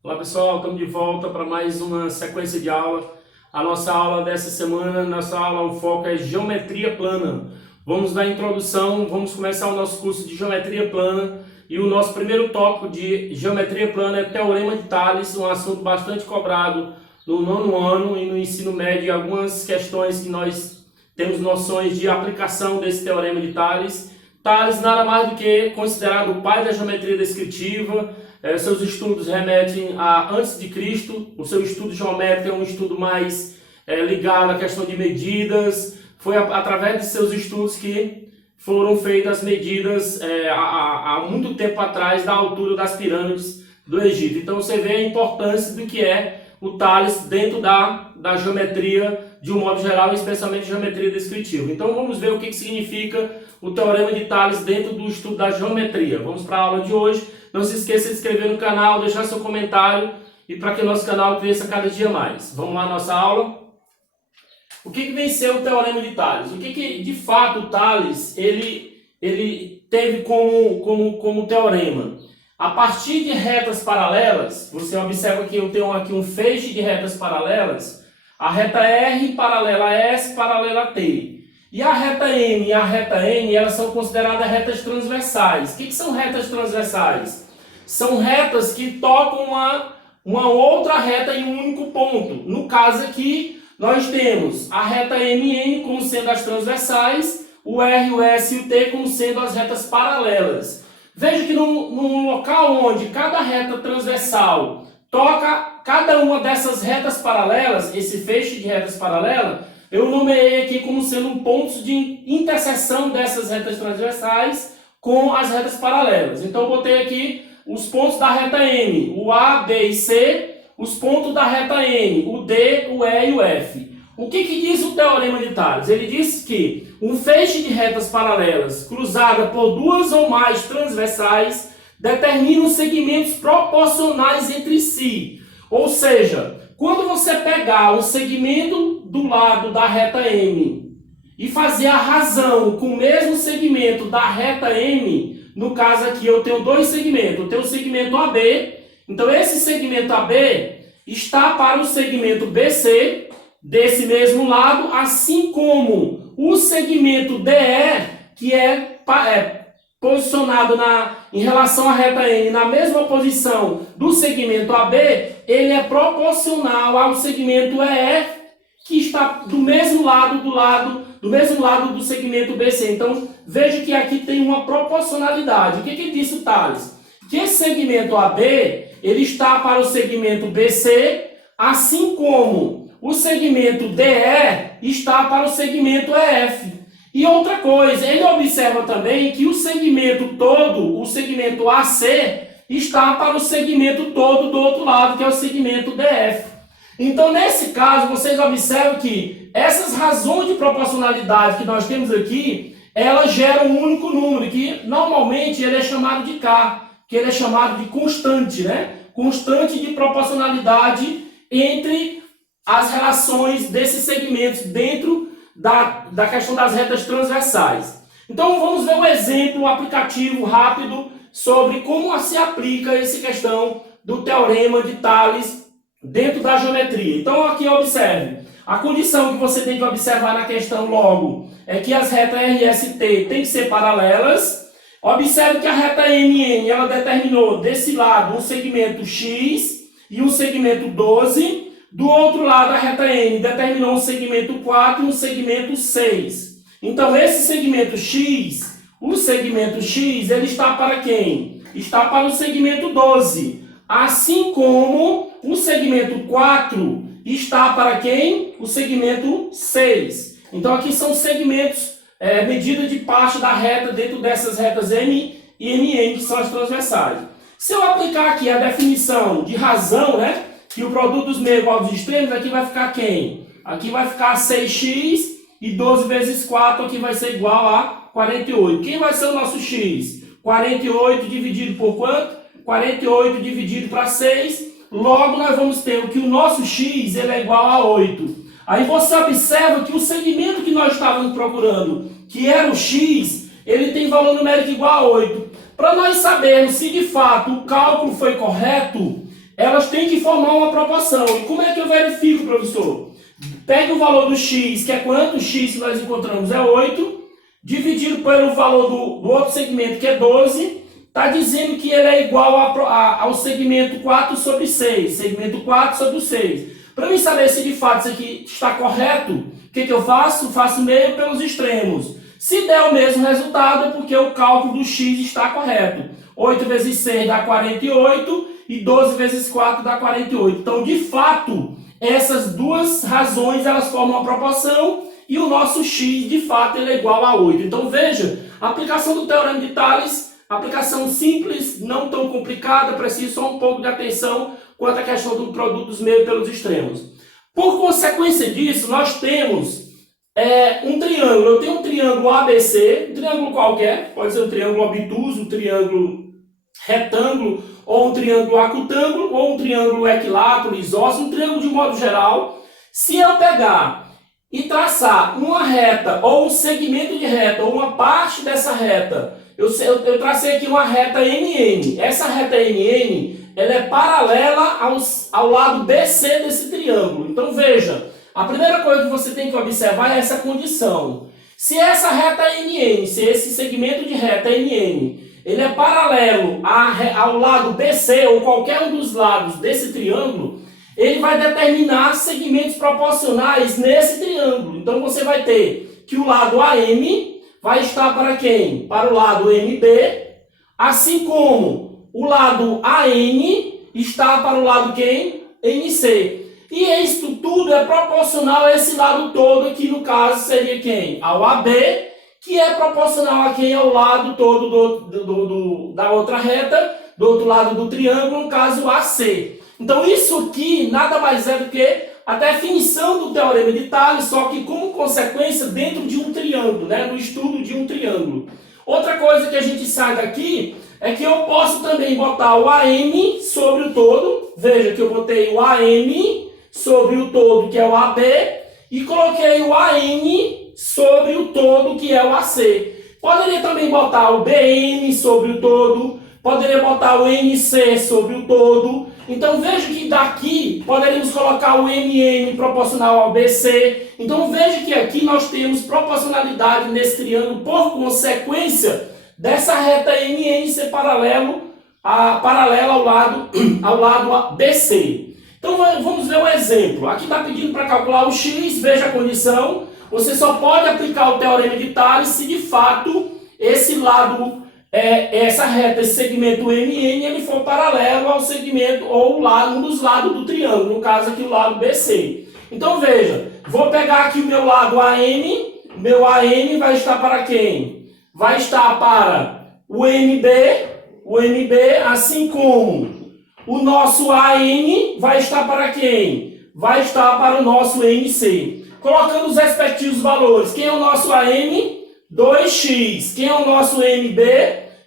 Olá pessoal, estamos de volta para mais uma sequência de aula. A nossa aula dessa semana, o foco é geometria plana. Vamos dar a introdução, vamos começar o nosso curso de geometria plana e o nosso primeiro tópico de geometria plana é Teorema de Tales, um assunto bastante cobrado no nono ano e no ensino médio, algumas questões que nós temos noções de aplicação desse Teorema de Tales. Tales nada mais do que considerado o pai da geometria descritiva. Seus estudos remetem a antes de Cristo. O seu estudo geométrico é um estudo mais ligado à questão de medidas. Foi através de seus estudos que foram feitas as medidas há muito tempo atrás da altura das pirâmides do Egito. Então você vê a importância do que é o Tales dentro da geometria de um modo geral, especialmente geometria descritiva. Então vamos ver o que significa o Teorema de Tales dentro do estudo da geometria. Vamos para a aula de hoje. Não se esqueça de se inscrever no canal, deixar seu comentário e para que o nosso canal cresça cada dia mais. Vamos lá à nossa aula. O que vem ser o Teorema de Tales? O que de fato o Tales ele teve como teorema? A partir de retas paralelas, você observa que eu tenho aqui um feixe de retas paralelas, a reta R paralela a S paralela a T. E a reta M e a reta N, elas são consideradas retas transversais. O que são retas transversais? São retas que tocam uma outra reta em um único ponto. No caso aqui, nós temos a reta MN como sendo as transversais, o R, o S e o T como sendo as retas paralelas. Veja que num local onde cada reta transversal toca cada uma dessas retas paralelas, esse feixe de retas paralelas, eu nomeei aqui como sendo um ponto de interseção dessas retas transversais com as retas paralelas. Então eu botei aqui os pontos da reta M, o A, B e C, os pontos da reta N, o D, o E e o F. O que diz o Teorema de Tales? Ele diz que um feixe de retas paralelas cruzada por duas ou mais transversais determinam segmentos proporcionais entre si. Ou seja, quando você pegar um segmento do lado da reta M e fazer a razão com o mesmo segmento da reta M, no caso aqui eu tenho dois segmentos, eu tenho o segmento AB, então esse segmento AB está para o segmento BC, desse mesmo lado, assim como o segmento DE, que é posicionado em relação à reta N na mesma posição do segmento AB, ele é proporcional ao segmento EF, que está do mesmo lado do segmento BC. Então, veja que aqui tem uma proporcionalidade. O que disse o Tales? Que esse segmento AB, ele está para o segmento BC, assim como o segmento DE está para o segmento EF. E outra coisa, ele observa também que o segmento todo, o segmento AC, está para o segmento todo do outro lado, que é o segmento DF. Então, nesse caso, vocês observam que essas razões de proporcionalidade que nós temos aqui, elas geram um único número, que normalmente ele é chamado de K, que ele é chamado de constante, né? Constante de proporcionalidade entre as relações desses segmentos dentro da questão das retas transversais. Então vamos ver um exemplo aplicativo rápido sobre como se aplica essa questão do Teorema de Tales dentro da geometria. Então aqui observe, a condição que você tem que observar na questão logo é que as retas R, S e T têm que ser paralelas. Observe que a reta MN ela determinou desse lado um segmento X e um segmento 12. Do outro lado, a reta N determinou um segmento 4 e um segmento 6. Então, esse segmento X, o segmento X, ele está para quem? Está para o segmento 12. Assim como o segmento 4 está para quem? O segmento 6. Então, aqui são segmentos, medida de parte da reta dentro dessas retas M e MN, que são as transversais. Se eu aplicar aqui a definição de razão, né? Que o produto dos meios igual dos extremos, aqui vai ficar quem? Aqui vai ficar 6x e 12 vezes 4 aqui vai ser igual a 48. Quem vai ser o nosso x? 48 dividido por quanto? 48 dividido para 6. Logo nós vamos ter que o nosso x ele é igual a 8. Aí você observa que o segmento que nós estávamos procurando, que era o x, ele tem valor numérico igual a 8. Para nós sabermos se de fato o cálculo foi correto, elas têm que formar uma proporção. E como é que eu verifico, professor? Pega o valor do x, que é quanto? O x que nós encontramos é 8, dividido pelo valor do outro segmento, que é 12, está dizendo que ele é igual ao segmento 4 sobre 6, segmento 4 sobre 6. Para mim saber se de fato isso aqui está correto, o que eu faço? Faço meio pelos extremos. Se der o mesmo resultado, é porque o cálculo do x está correto. 8 vezes 6 dá 48 e 12 vezes 4 dá 48. Então, de fato, essas duas razões elas formam uma proporção e o nosso x, de fato, ele é igual a 8. Então, veja, a aplicação do Teorema de Tales, aplicação simples, não tão complicada, precisa só um pouco de atenção quanto à questão do produto dos meios pelos extremos. Por consequência disso, nós temos um triângulo. Eu tenho um triângulo ABC, um triângulo qualquer, pode ser um triângulo obtuso, um triângulo retângulo, ou um triângulo acutângulo, ou um triângulo equilátero, isósceles, um triângulo de modo geral. Se eu pegar e traçar uma reta, ou um segmento de reta, ou uma parte dessa reta, eu tracei aqui uma reta NN. Essa reta NN, ela é paralela ao lado BC desse triângulo. Então veja, a primeira coisa que você tem que observar é essa condição. Se essa reta NN, se esse segmento de reta NN, ele é paralelo ao lado BC ou qualquer um dos lados desse triângulo, ele vai determinar segmentos proporcionais nesse triângulo. Então você vai ter que o lado AM vai estar para quem? Para o lado MB, assim como o lado AN está para o lado quem? NC. E isso tudo é proporcional a esse lado todo, que no caso seria quem? Ao AB, que é proporcional a quem? Ao lado todo da outra reta, do outro lado do triângulo, no caso AC. Então isso aqui nada mais é do que a definição do Teorema de Tales, só que como consequência dentro de um triângulo, né? No estudo de um triângulo. Outra coisa que a gente sai daqui é que eu posso também botar o AM sobre o todo. Veja que eu botei o AM sobre o todo, que é o AB, e coloquei o AN sobre o todo, que é o AC. Poderia também botar o BN sobre o todo, poderia botar o NC sobre o todo. Então veja que daqui poderíamos colocar o MN proporcional ao BC. Então veja que aqui nós temos proporcionalidade nesse triângulo por consequência dessa reta MN ser paralela ao lado BC. Então vamos ver um exemplo. Aqui está pedindo para calcular o x, veja a condição. Você só pode aplicar o Teorema de Tales se de fato esse lado, essa reta, esse segmento MN, ele for paralelo ao segmento ou um dos lados do triângulo, no caso aqui o lado BC. Então veja, vou pegar aqui o meu lado AM, meu AM vai estar para quem? Vai estar para o MB, assim como o nosso AN vai estar para quem? Vai estar para o nosso NC. Colocando os respectivos valores. Quem é o nosso AM? 2x. Quem é o nosso MB?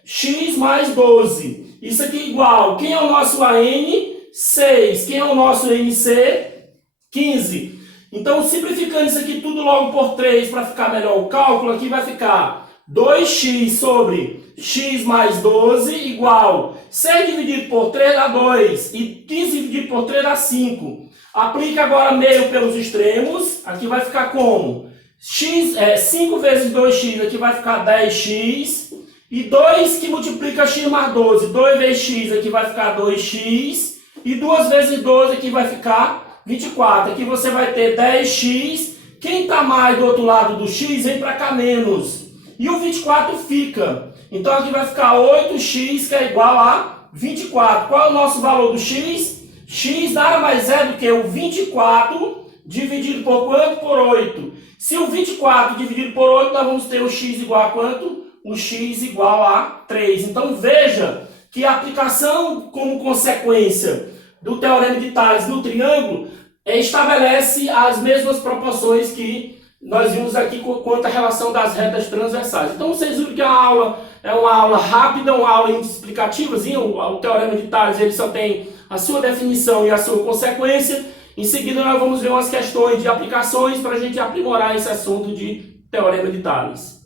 X mais 12. Isso aqui é igual. Quem é o nosso AN? 6. Quem é o nosso NC? 15. Então, simplificando isso aqui tudo logo por 3 para ficar melhor o cálculo, aqui vai ficar 2x sobre x mais 12 igual 6 dividido por 3 dá 2 e 15 dividido por 3 dá 5. Aplica agora meio pelos extremos, aqui vai ficar como? 5 vezes 2x, aqui vai ficar 10x, e 2 que multiplica x mais 12, 2 vezes x, aqui vai ficar 2x, e 2 vezes 12, aqui vai ficar 24. Aqui você vai ter 10x, quem está mais do outro lado do x, vem para cá menos. E o 24 fica. Então aqui vai ficar 8x, que é igual a 24. Qual é o nosso valor do x? X nada mais é do que o 24 dividido por quanto? Por 8. Se o 24 dividido por 8, nós vamos ter o x igual a quanto? O x igual a 3. Então veja que a aplicação como consequência do Teorema de Tales no triângulo estabelece as mesmas proporções que nós vimos aqui quanto à relação das retas transversais. Então vocês viram que a aula é uma aula rápida, uma aula explicativa. O Teorema de Tales ele só tem a sua definição e a sua consequência. Em seguida nós vamos ver umas questões de aplicações para a gente aprimorar esse assunto de Teorema de Tales.